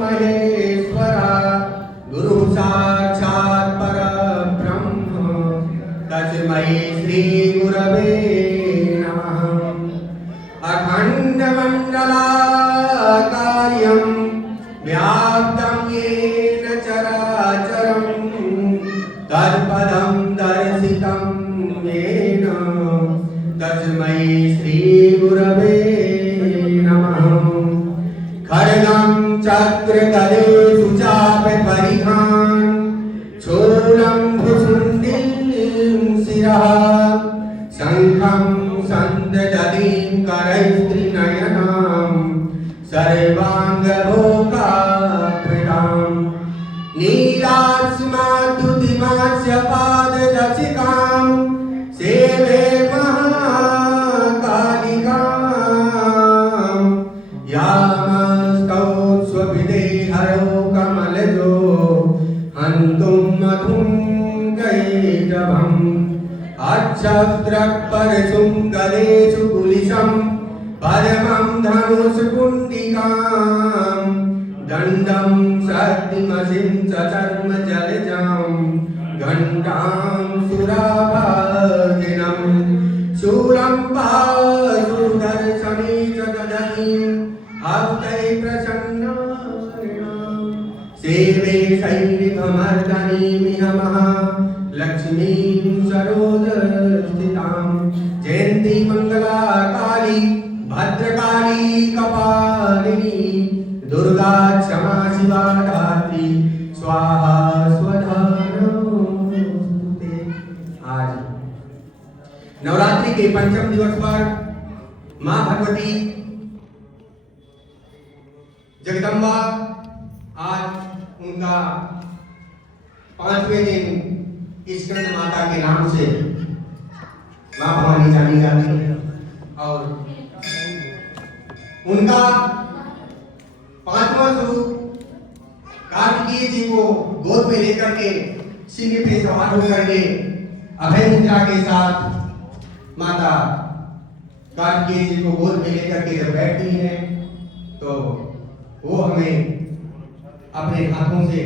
महेश्वरा गुरु साक्षात् परब्रह्म तस्मै श्री गुरवे नमः। अखण्डमण्डलाकारं व्याप्तं येन चराचरं तत्पदं दर्शितं येन तस्मै श्री गुरवे नमः। खड्गं चक्रगदेषु चापि परिघान् शूलं भुशुण्डीं शिरः शङ्खं सन्ददतीं करैस्त्रिनयनां सर्वाङ्गभोगाभृतां नीलास्माद्युतिमास्य पाददशिकां सेवे महाकालिकां यामस्तौ स्वविदेहरो कमलजो हन्तुं मधुं कैटभम् अच्छत्रपरशुं गलेषु कुलिशं परमं धनुष्कुण्डिकां दण्डं शक्तिमसिं च चर्मजलजां घण्टां सुराभाजिनं शूलं पाशुदर्शने च ददतीं हस्तै प्रसन्नारिणां सेवे शैरिकमर्दनीमिह महालक्ष्मीं सरोजस्थितां जयन्ती मंगला काली भद्रकाली कपालिनी दुर्गा क्षमा शिवा धात्री स्वाहा स्वधा नमोस्तुते। आज नवरात्रि के पंचम दिवस पर मां भगवती जगदम्बा आज उनका 5वें दिन स्कंद माता के नाम से मां भवानी जानी जाती है और उनका 5वां स्वरूप कार्तिकेय जी को गोद में लेकर के सिंह पे सवार होकर के अभय मुद्रा के साथ माता कार्तिकेय जी को गोद में लेकर के जब बैठती हैं तो वो हमें अपने हाथों से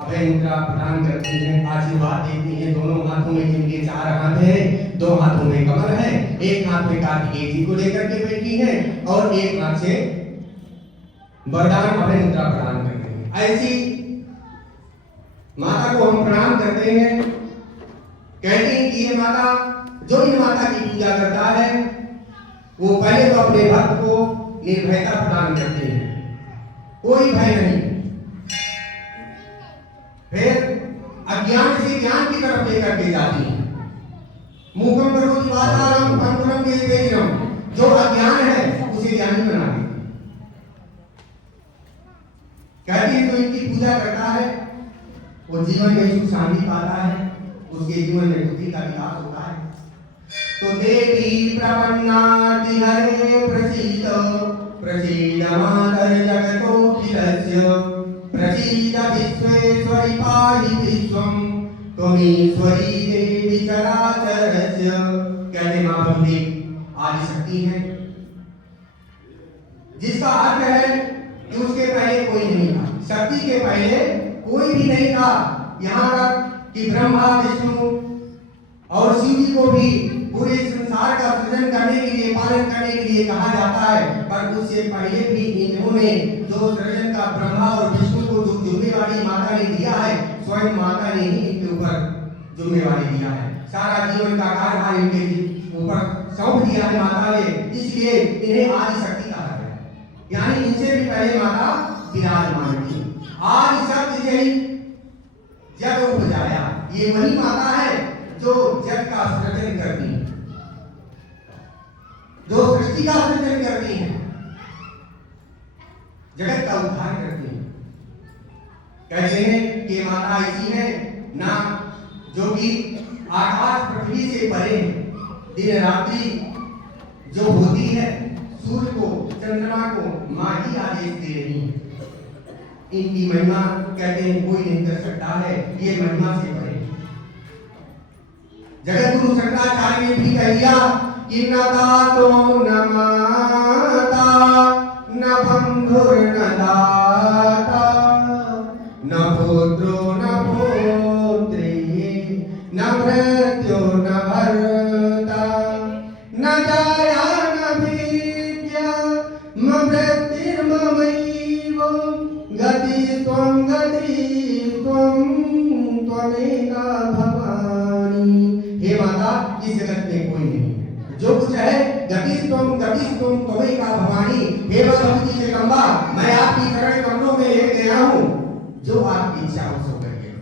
अभय मुद्रा प्रदान करती हैं, आशीर्वाद देती हैं। दोनों हाथों में जिनके 4 हाथ हैं, 2 हाथों में कमल है, एक हाथ में कार्तिकेय जी को लेकर के बैठी हैं और एक हाथ से वरदान अभय मुद्रा प्रदान करते हैं। ऐसी माता को हम प्रणाम करते हैं, कहते हैं कि ये माता जो इन माता की पूजा करता है वो पहले तो अपने भक्त को निर्भयता प्रदान करते हैं, कोई भय नहीं, फिर अज्ञान से ज्ञान की तरफ लेकर के जाती है। मूकम करोति वाचालम पंकुरम यतेन्द्रम, जो अज्ञान है उसे ज्ञानी बना देती है। कहती है जो इनकी पूजा करता है वो जीवन में सुख शांति पाता है, उसके जीवन में बुद्धि का विकास होता है। तो देवी प्रपन्नाति हरे प्रसीद प्रसीद मातर जगतोऽखिलस्य प्रसीद विश्वेश्वरि पाहि विश्वं त्वमीश्वरी देवी चराचरस्य। कहते मां भगवती आदि शक्ति है, जिसका अर्थ है कि उसके पहले कोई नहीं था, शक्ति के पहले कोई भी नहीं था। यहाँ तक कि ब्रह्मा विष्णु और शिव जी को भी पूरे संसार का सृजन करने के लिए, पालन करने के लिए कहा जाता है, पर उससे पहले भी इन्होंने जो सृजन का ब्रह्मा और विष्णु को जो जिम्मेवारी माता ने दिया है, स्वयं माता ने ही इनके ऊपर जिम्मेवारी दिया है। सारा जीवन का कार्यभार इनके ऊपर सौंप दिया है माता ने, इसलिए इन्हें आदि शक्ति कहा है। यानी इनसे भी पहले माता विराजमान थी। आदि शब्द से ही जग उपजाया, ये वही माता है जो जग का सृजन करती है, जो सृष्टि का सृजन करती है, जगत का उद्धार करती है। कहते हैं कि माता ऐसी है ना जो कि आकाश पृथ्वी से परे है, दिन रात्रि जो होती है, सूर्य को चंद्रमा को मां ही आदेश दे रही है। इनकी महिमा कहते हैं कोई नहीं कर सकता है, ये महिमा से परे। जगत गुरु शंकराचार्य ने भी कह दिया कि न दातो न माता न बंधु बंधुर्न दाता न पुत्रो न पुत्री न मृत्यु न भर्ता न जाया न विद्या मृत्युर्ममैव गति त्वं त्वमेका भवानी। हे माता, इस जगत में कोई नहीं है, जो कुछ है गति तुम त्वमेका भवानी। हे भगवती जगदम्बा, मैं आपकी चरण कमलों में लेट गया हूँ, जो आपकी इच्छा हो सो करिए।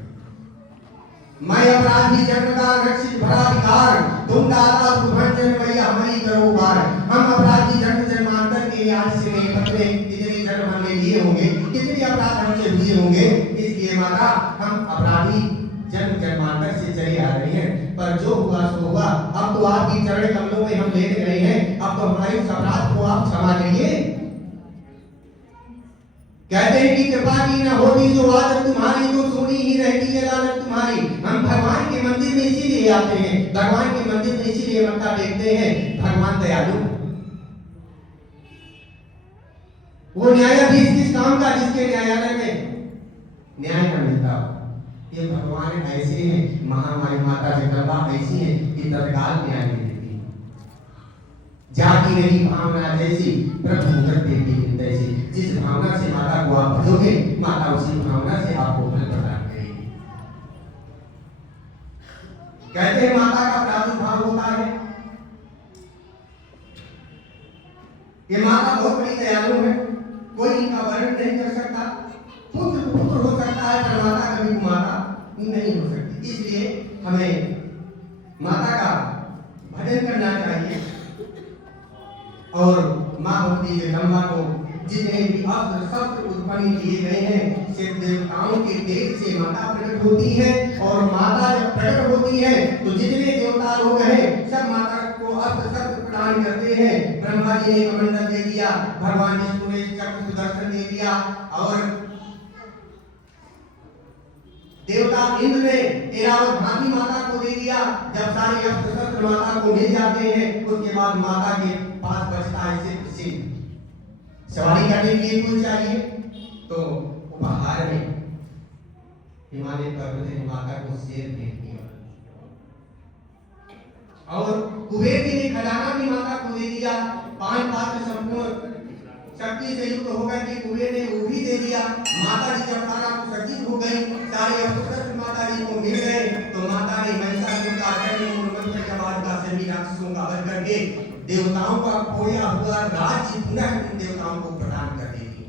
मैं अपराधी जन्म का रक्षित भरा विकार, तुम दाता सुभंजन भैया हमारी करो पार। हम अपराधी जन्म जन्मांतर के आज से नहीं पकड़े, कितने जन्म हमने लिए होंगे, कितने अपराध हमसे हुए होंगे। इसलिए माता, हम अपराधी जन्म जन्मांतर से चले आ रहे हैं, पर जो हुआ सो हुआ। अब तो आपकी चरण कमलों में हम लेट गए हैं, अब तो हमारे उस अपराध को आप क्षमा करिए। कहते हैं कि कृपा की न होती जो आदत तुम्हारी, तो सुनी ही रहती है लालत तुम्हारी। हम भगवान के मंदिर में इसीलिए आते हैं, भगवान के मंदिर में इसीलिए मत्था टेकते हैं। भगवान दयालु, वो न्यायाधीश किस काम का, जिसके न्यायालय में न्याय न मिलता हो। ये भगवान ऐसे हैं, महामारी माता जगदम्बा ऐसी है कि तत्काल न्याय देती है। जाति नहीं भावना जैसी, प्रभु मुदत देती है तैसी। जिस भावना से माता को आप भजोगे, माता उसी भावना से आपको फल प्रदान करेगी। कहते हैं माता का प्रादुर्भाव होता है, ये माता बहुत बड़ी दयालु है, कोई इनका वर्णन नहीं कर सकता। पुत्र हो सकता है, पर माता कभी माता नहीं हो सकती। इसलिए हमें माता का भजन करना चाहिए और मां भक्ति जगदम्बा को जितने भी अस्त्र शस्त्र उत्पन्न किए गए हैं, सिर्फ देवताओं के तेज से माता प्रकट होती है। और माता जब प्रकट होती है तो जितने देवता लोग हैं सब माता को अस्त्र शस्त्र प्रदान करते हैं। ब्रह्मा जी ने कमंडल दे दिया, भगवान विष्णु ने चक्र सुदर्शन दे दिया, और देवता इंद्र ने ऐरावत भाभी माता को दे दिया। जब सारे अस्त्र शस्त्र माता को मिल जाते हैं, उसके बाद माता के पास बचता है सिर्फ सिंह। सवारी करने के लिए कोई चाहिए तो उपहार में हिमालय पर्वत ने माता को शेर भेंट किया, और कुबेर जी ने खजाना भी माता को दे दिया। 5 पात्र संपूर्ण शक्ति से युक्त होकर के कुबेर ने वो भी दे दिया। माता जी जब सारा सज्जित हो गई, सारे अस्त्र माता जी को मिल गए, तो माता ने महिषासुर का सभी राक्षसों का वध करके देवताओं का खोया हुआ राज्य पुनः देवताओं को प्रदान कर देगी।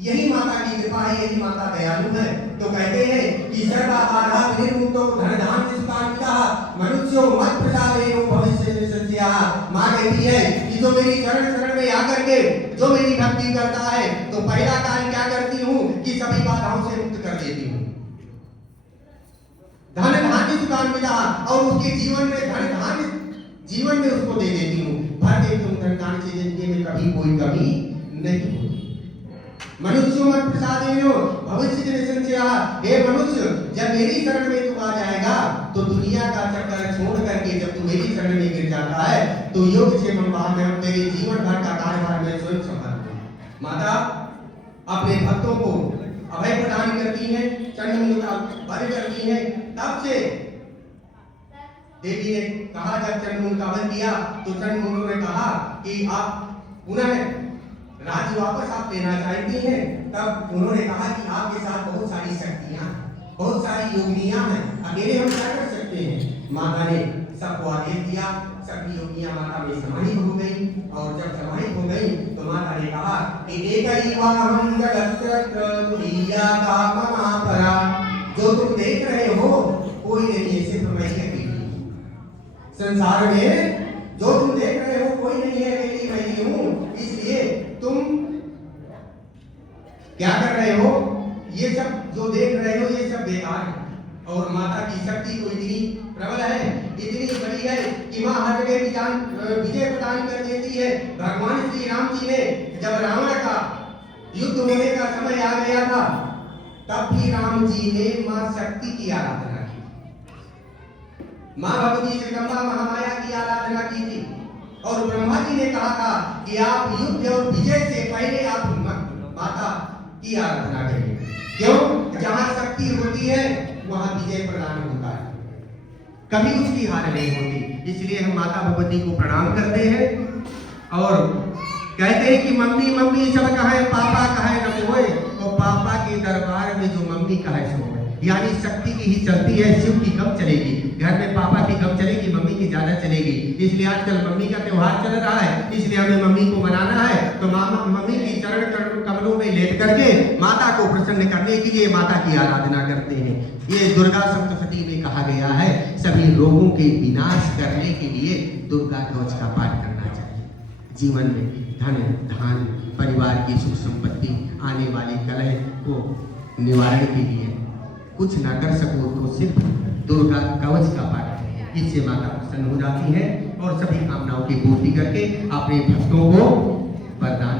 यही माता की कृपा है, यही माता दयालु है। तो कहते हैं कि सर्वाधारा निर्मुक्तो धनधान्य सुतान्विता मनुष्यो मत प्रसादेनो भविष्यति संस्याः। मां कहती है कि जो मेरी शरण में आकर के जो मेरी भक्ति करता है, तो पहला कार्य क्या करती हूँ कि सभी बाधाओं से मुक्त कर देती हूँ। धन धान्य सुतान्विता, और उसके जीवन में धन धान्य जीवन में उसको दे देती हूँ। भर देती हूँ धन धान्य से, जिंदगी में कभी कोई कमी नहीं होती। मनुष्य मत प्रसादेनो भविष्यति संस्याः। हे मनुष्य, जब मेरी शरण में तू आ जाएगा तो दुनिया का चक्कर छोड़ करके जब तू मेरी शरण में गिर जाता है, तो योग से मैं तेरे जीवन भर का कार्यभार में स्वयं संभालूंगा। माता अपने भक्तों को अभय प्रदान करती है, चंद्रमुंड का वध करती है। तब से देवी ने कहा, जब चंद्रमुंड का वध किया तो चंद्रमुंड ने कहा कि आप पुनः राज्य वापस आप लेना चाहती हैं। तब उन्होंने कहा कि आपके साथ बहुत सारी शक्तियां, बहुत सारी योगिनियां हैं, अकेले हम क्या कर सकते हैं। माता ने सबको आदेश दिया, सभी योगियां माता में समाहित हो गई। और जब समाहित हो गई तो माता ने कहा कि एकैवाहं जगत्रत्र तुरीया काममापरा। जो तुम देख रहे हो कोई नहीं है, सिर्फ मैं ही अकेली हूं। संसार में जो तुम देख रहे हो कोई नहीं है, अकेली मैं ही हूं। इसलिए तुम क्या कर रहे हो, ये सब जो देख रहे हो ये सब बेकार है। और माता की शक्ति तो इतनी प्रबल है, इतनी बड़ी है कि मां हर जगह विजय प्रदान कर देती है। भगवान श्री राम जी ने जब रावण का युद्ध होने का समय आ गया था, तब भी राम जी ने मां शक्ति की आराधना की, मां भगवती जगदम्बा महामाया की आराधना की थी। और ब्रह्मा जी ने कहा था कि आप युद्ध और विजय से पहले आप माता की आराधना करिए। क्यों? जहां शक्ति होती है वहां विजय प्रदान होता है, कभी उसकी हार नहीं होती। इसलिए हम माता भगवती को प्रणाम करते हैं और कहते हैं कि मम्मी मम्मी सब कहे, पापा कहे न कोई, और पापा के दरबार में जो मम्मी कहे सो है। यानी शक्ति की ही चलती है, शिव की कम चलेगी। घर में पापा की कम चलेगी, मम्मी की ज्यादा चलेगी। इसलिए आजकल मम्मी का त्योहार चल रहा है, इसलिए हमें मम्मी को मनाना है। तो मम्मी की चरण कमलों में लेट करके माता को प्रसन्न करने के लिए माता की आराधना करते हैं। ये दुर्गा सप्तशती में कहा गया है, सभी रोगों के विनाश करने के लिए दुर्गा कवच का पाठ करना चाहिए। जीवन में धन धान परिवार की सुख संपत्ति आने वाले कलह को निवारण के लिए कुछ ना कर सको तो सिर्फ दुर्गा कवच का पाठ करें। इससे माता प्रसन्न हो जाती है और सभी कामनाओं की पूर्ति करके अपने भक्तों को वरदान